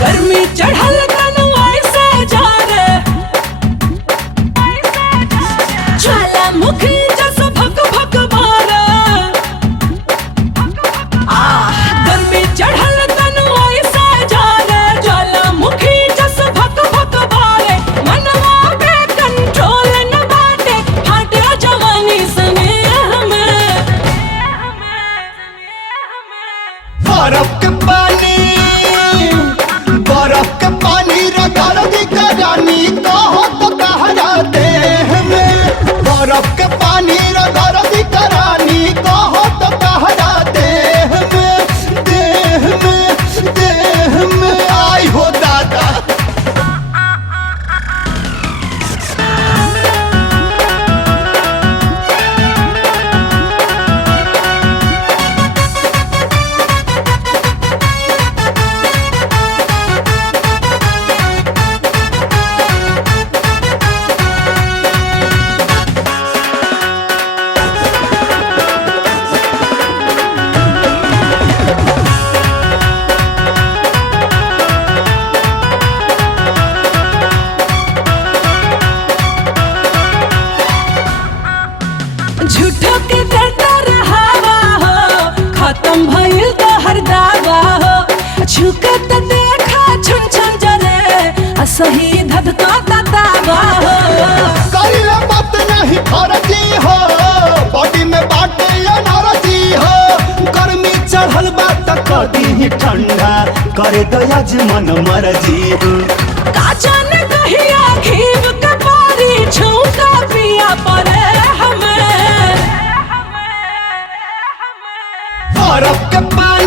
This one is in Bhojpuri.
गर्मी चढ़ल तनु ऐसे जा रे, ज्वालामुखी जैसे भक भक मारे। गर्मी चढ़ल तनु ऐसे जा रे, ज्वालामुखी जैसे भक भक मारे। मनवा पे कंट्रोल न बाटे, फाटे जवानी स्नेह में। बर्फ के पानी रगड़ दी करानी कहो तो कहराते में। बर्फ के पानी रगड़ दी करानी कहो तो कहराते में। देह में आई हो दादा। झूठो के देता रहावा हो, खत्म भइल तो हर दावा हो। झुके तो देखा छन छन जरे, असही धधका तावा हो। करिए बात नहीं फर्जी हो, बॉडी में बाटे एनर्जी हो। गर्मी चढ़ल बात कदी ही ठंडा, करे दयाज मन मर्जी। का जाने कहिया घीव के पारी, झूठा पिया पड़े हमें। बर्फ के पानी